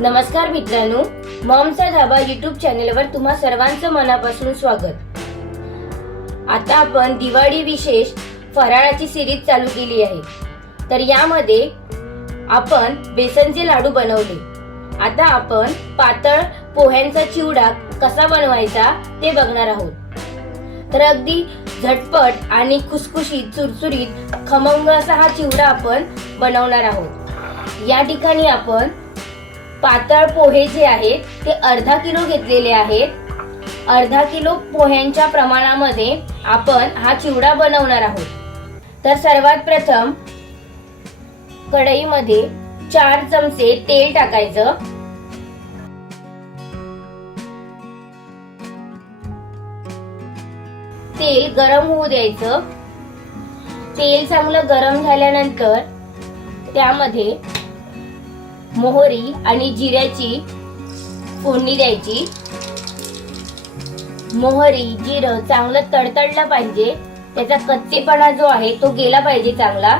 नमस्कार मित्रांनो मॉमचा धाबा युट्यूब चॅनेलवर तुम्हा सर्वांचं मनापासून स्वागत. आता आपण दिवाळी विशेष फराळाची सिरीज चालू केली आहे. तर यामध्ये आपण बेसनचे लाडू बनवले. आता आपण पातळ पोह्यांचा चिवडा कसा बनवायचा ते बघणार आहोत. तर अगदी झटपट आणि खुसखुशीत चुरचुरीत खमंग असा हा चिवडा आपण बनवणार आहोत. या ठिकाणी आपण पातळ पोहे जे आहेत ते अर्धा किलो घेतलेले आहेत. अर्धा किलो पोह्यांच्या प्रमाणामध्ये आपण हा चिवडा बनवणार आहोत. तर सर्वात प्रथम कढईमध्ये चार चमचे तेल टाकायचं. तेल गरम होऊ द्यायचं. तेल चांगलं गरम झाल्यानंतर त्यामध्ये मोहरी आणि जिऱ्याची फोडणी द्यायची. मोहरी जिरं चांगलं तडतडलं पाहिजे. त्याचा कच्चेपणा जो आहे तो गेला पाहिजे चांगला.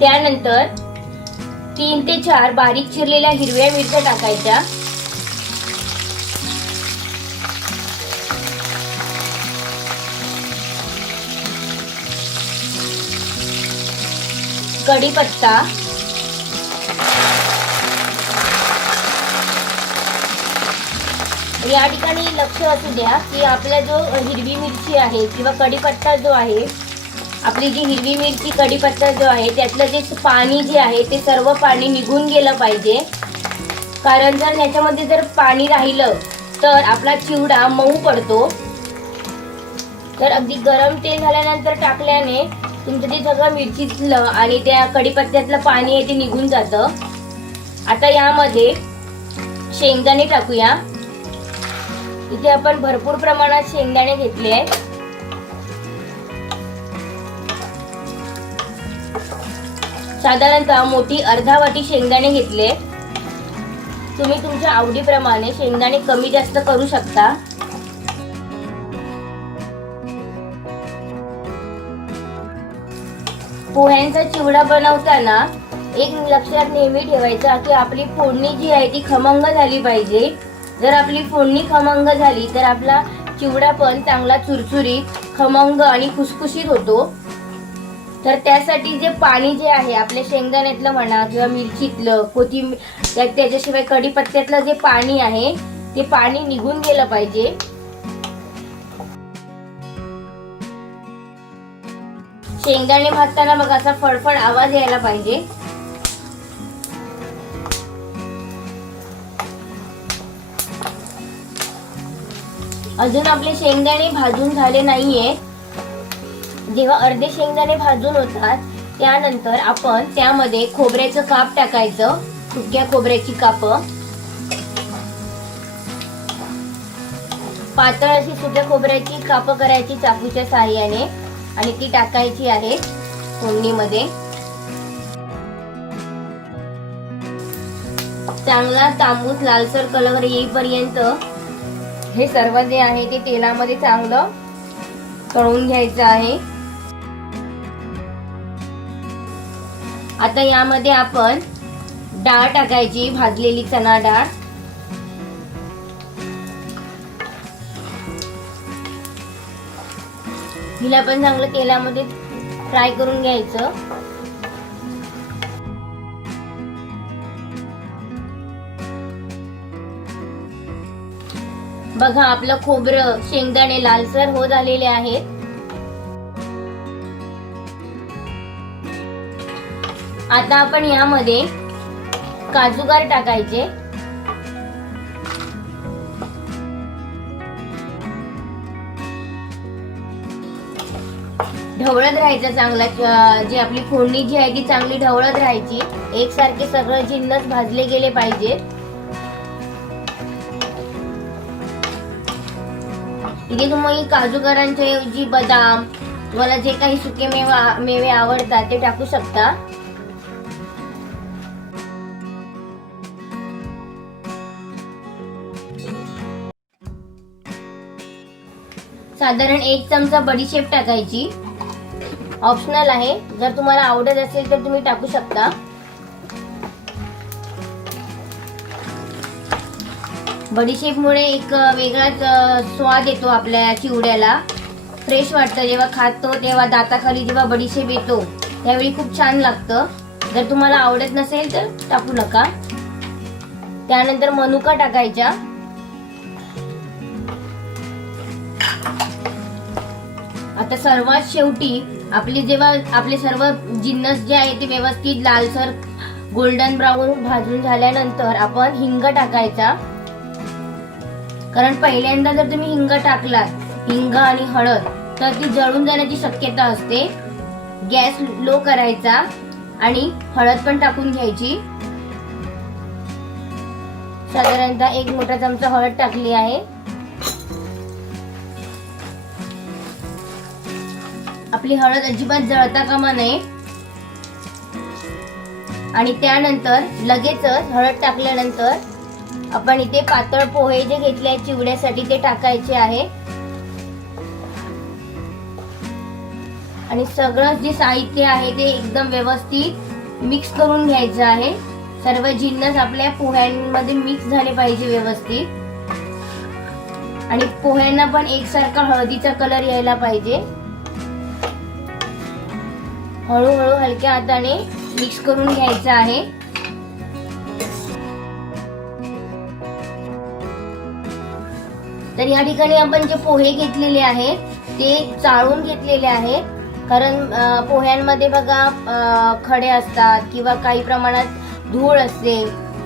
त्यानंतर तीन ते चार बारीक चिरलेल्या हिरव्या मिरच्या टाकायच्या. कढीपत्ता या ठिकाणी लक्ष असू द्या की आपला जो हिरवी मिरची आहे किंवा कढीपत्ता जो आहे आपली जी हिरवी मिरची कढीपत्ता जो आहे त्यातलं जे पाणी जे आहे ते सर्व पाणी निघून गेलं पाहिजे. कारण जर याच्यामध्ये जर पाणी राहिलं तर आपला चिवडा मऊ पडतो. तर अगदी गरम तेल झाल्यानंतर टाकल्याने तुमचं ते सगळं मिरचीतलं आणि त्या कढीपत्त्यातलं पाणी आहे ते निघून जातं. आता यामध्ये शेंगदाणे टाकूया. इथे आपण भरपूर प्रमाणात शेंगदाणे घेतले आहेत. साधारणतः मोठी अर्धा वाटी शेंगदाणे घेतले. तुम्ही तुमच्या आवडीप्रमाणे शेंगदाणे कमी जास्त करू शकता. पोह्यांचा चिवडा बनवताना एक लक्षात नेहमी ठेवायचा की आपली फोडणी जी आहे ती खमंग झाली पाहिजे. जर आपली फोडणी खमंग झाली तर आपला चिवडा पण चांगला चुरचुरीत खमंग आणि खुसखुशीत होतो. तर त्यासाठी जे पाणी जे आहे आपल्या शेंगदाण्यातलं म्हणा किंवा मिरचीतलं कोथिंबीर त्याच्याशिवाय कढीपत्त्यातलं जे पाणी आहे ते पाणी निघून गेलं पाहिजे. शेंगदाणे भाजताना मग असा फडफड आवाज यायला पाहिजे. अजून आपले शेंगदाणे भाजून झाले नाहीये. जेव्हा अर्धे शेंगदाणे भाजून होतात त्यानंतर आपण त्यामध्ये खोबऱ्याचं काप टाकायचं. सुक्या खोबऱ्याची काप. पातळ अशी सुक्या खोबऱ्याची काप करायची चाकूच्या साह्याने आणि ती टाकायची आहे फोडणीमध्ये. चांगला तांबूस लालसर कलर येईपर्यंत हे सर्व जे आहे ते तेलामध्ये चांगलं तळून घ्यायचं आहे. आता यामध्ये आपण डाळ टाकायची भाजलेली चणा डाळ. हिला पण चांगलं तेलामध्ये फ्राय करून घ्यायचं. बघा आपलं खोबरं शेंगदाणे लालसर हो झालेले आहेत. आता आपण यामध्ये काजूगार टाकायचे. ढवळत राहायचं चांगला जी आपली फोडणी जी आहे ती चांगली ढवळत राहायची. एकसारखे सगळं जिन्नस भाजले गेले पाहिजे इथे तुम्ही काजूगरांच्या ऐवजी बदाम तुम्हाला जे काही सुके मेवा मेवे आवडतात ते टाकू शकता. साधारण एक चमचा बडीशेप टाकायची. ऑप्शनल आहे. जर तुम्हाला आवडत असेल तर तुम्ही टाकू शकता. बडीशेपमुळे एक वेगळाच स्वाद येतो आपल्या चिवड्याला. फ्रेश वाटतं जेव्हा खातो तेव्हा दाताखाली जेव्हा बडीशेप येतो त्यावेळी खूप छान लागतं. जर तुम्हाला आवडत नसेल तर टाकू नका. त्यानंतर मनुका टाकायच्या. आता सर्वात शेवटी आपली जेव्हा आपले सर्व जिन्नस जे आहे ते व्यवस्थित लालसर गोल्डन ब्राऊन भाजून झाल्यानंतर आपण हिंग टाकायचा. कारण पहिल्यांदा जर तुम्ही हिंग टाकलात हिंग आणि हळद तर ती जळून जाण्याची शक्यता असते. गॅस लो करायचा आणि हळद पण टाकून घ्यायची. साधारणतः एक मोठा चमचा हळद टाकली आहे. आपली हळद अजिबात जळता कामा नये. आणि त्यानंतर लगेचच हळद टाकल्यानंतर आपण इथे पातळ पोहे जे घेतले आहेत चिवड्यासाठी ते टाकायचे आहे. आणि सगळं जे साहित्य आहे ते एकदम व्यवस्थित मिक्स करून घ्यायचं आहे. सर्व जिन्नस आपल्या पोह्यांमध्ये मिक्स झाले पाहिजे व्यवस्थित. आणि पोह्यांना पण एकसारखा हळदीचा कलर यायला पाहिजे. हळूहळू हलक्या हाताने मिक्स करून घ्यायचं आहे. तर या ठिकाणी आपण जे पोहे घेतलेले आहेत ते चाळून घेतलेले आहेत. कारण पोह्यांमध्ये बघा खडे असतात किंवा काही प्रमाणात धूळ असते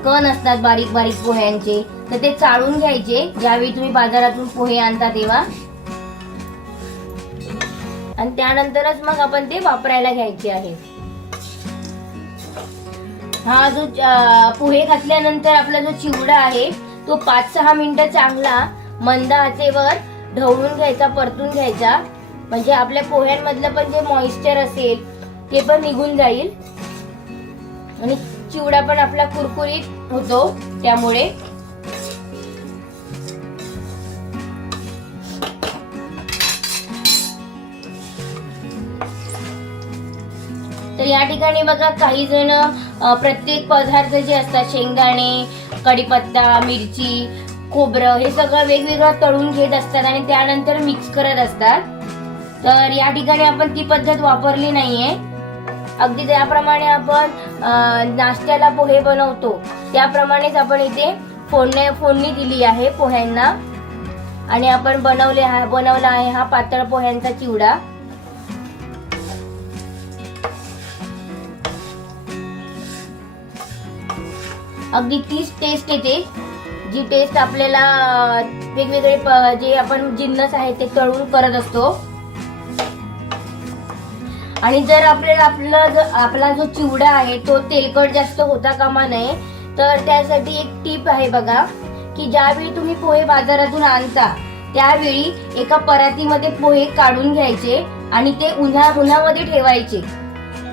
कण असतात बारीक बारीक पोह्यांचे तर ते चाळून घ्यायचे. ज्यावेळी तुम्ही बाजारातून पोहे आणता तेव्हा. आणि त्यानंतरच मग आपण ते वापरायला घ्यायचे आहे. हा जो पोहे घातल्यानंतर आपला जो चिवडा आहे तो पाच सहा मिनिटं चांगला मंद आचेवर ढवळून घ्यायचा परतून घ्यायचा. म्हणजे आपल्या पोह्यांमधलं पण जे मॉइश्चर असेल ते पण निघून जाईल. आणि चिवडा पण आपला कुरकुरीत होतो त्यामुळे. तर या ठिकाणी बघा काही जण प्रत्येक पदार्थ जे असतात शेंगदाणे कढीपत्ता मिरची खोबरं हे सगळं वेगवेगळं तळून घेत असतात आणि त्यानंतर मिक्स करत असतात. तर या ठिकाणी आपण ती पद्धत वापरली नाहीये. अगदी त्याप्रमाणे आपण नाश्त्याला पोहे बनवतो. त्याप्रमाणेच आपण इथे फोडणे फोडणी दिली आहे पोह्यांना. आणि आपण बनवले हा बनवला आहे हा पातळ पोह्यांचा चिवडा. अगदी तीच टेस्ट येते. जी टेस्ट आपल्याला वेगवेगळे जे आपण जिन्नस आहे ते तळून करत असतो. आणि जर आपल्याला आपला जो आपला जो चिवडा आहे तो तेलकट जास्त होता कामा नये तर त्यासाठी एक टीप आहे बघा की ज्यावेळी तुम्ही पोहे बाजारातून आणता त्यावेळी एका परातीमध्ये पोहे काढून घ्यायचे आणि ते उन्हा उन्हामध्ये ठेवायचे.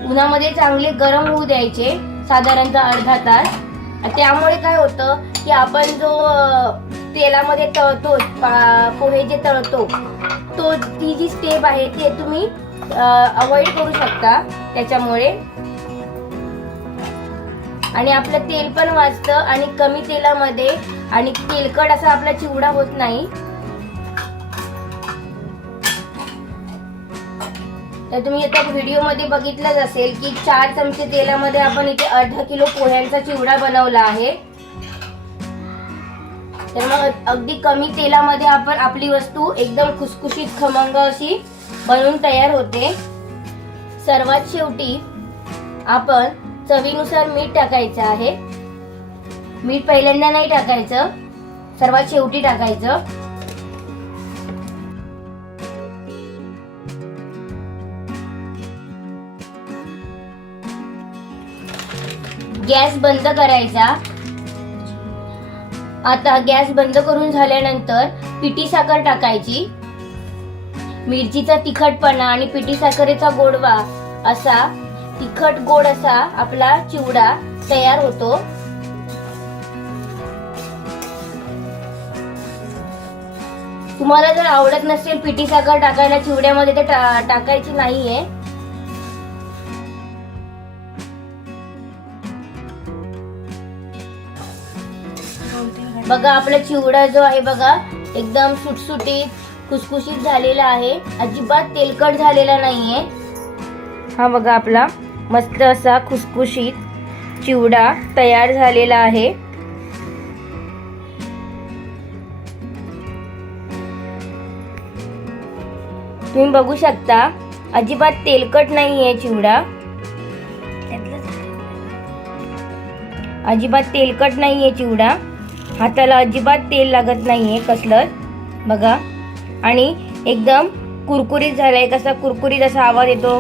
उन्हामध्ये चांगले गरम होऊ द्यायचे साधारणतः अर्धा तास. त्यामुळे काय होतं की आपण जो तेलामध्ये तळतो पा- पोहे जे तळतो तो ती जी स्टेप आहे ते तुम्ही अवॉइड करू शकता त्याच्यामुळे. आणि आपलं तेल पण वाचतं आणि कमी तेलामध्ये आणि तेलकट असा आपला चिवडा होत नाही. तर तुम्ही आता व्हिडिओमध्ये बघितलंच असेल की चार चमचे तेलामध्ये आपण इथे अर्धा किलो पोह्यांचा चिवडा बनवला आहे. तर मग अगदी कमी तेलामध्ये आपण आपली वस्तू एकदम खुसखुशीत खमंग अशी बनवून तयार होते. सर्वात शेवटी आपण चवीनुसार मीठ टाकायचं आहे. मीठ पहिल्यांदा नाही टाकायचं. सर्वात शेवटी टाकायचं. गॅस बंद करायचा. आता गॅस बंद करून झाल्यानंतर पिठी साखर टाकायची. मिरचीचा तिखटपणा आणि पिठी साखरेचा गोडवा असा तिखट गोड असा आपला चिवडा तयार होतो. तुम्हाला जर आवडत नसेल पिठी साखर टाकायला चिवड्यामध्ये तर टा- टाकायची नाहीये. बघा आपला चिवडा जो आहे बघा एकदम सुटसुटीत खुसखुशीत झालेला आहे. अजिबात तेलकट झालेला नाहीये. हा बघा आपला मस्त असा खुसखुशीत चिवडा तयार झालेला आहे. तुम्ही बघू शकता अजिबात तेलकट नाहीये चिवडा. अजिबात तेलकट नाहीये चिवडा. हाताला अजिबात तेल लागत नाही आहे कसलंच बघा. आणि एकदम कुरकुरीत झालाय. कसा कुरकुरीत असा आवाज येतो.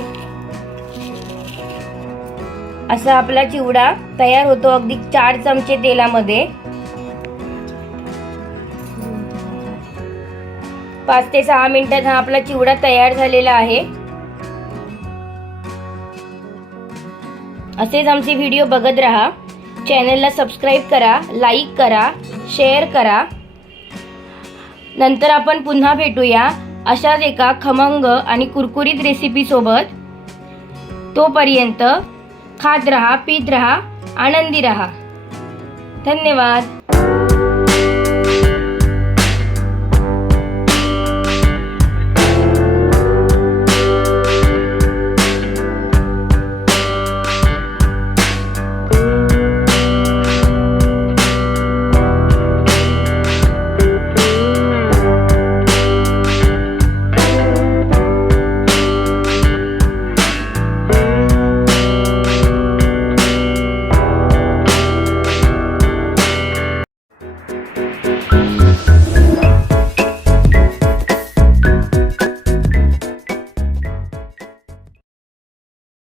असा आपला चिवडा तयार होतो अगदी चार चमचे तेलामध्ये. पाच ते सहा मिनिटात हा आपला चिवडा तयार झालेला आहे. असेच आमचे व्हिडिओ बघत राहा. चॅनलला सबस्क्राईब करा लाईक करा शेअर करा. नंतर आपण पुन्हा भेटूया अशाच एका खमंग आणि कुरकुरीत रेसिपीसोबत तोपर्यंत खात रहा पीत रहा आनंदी रहा. धन्यवाद.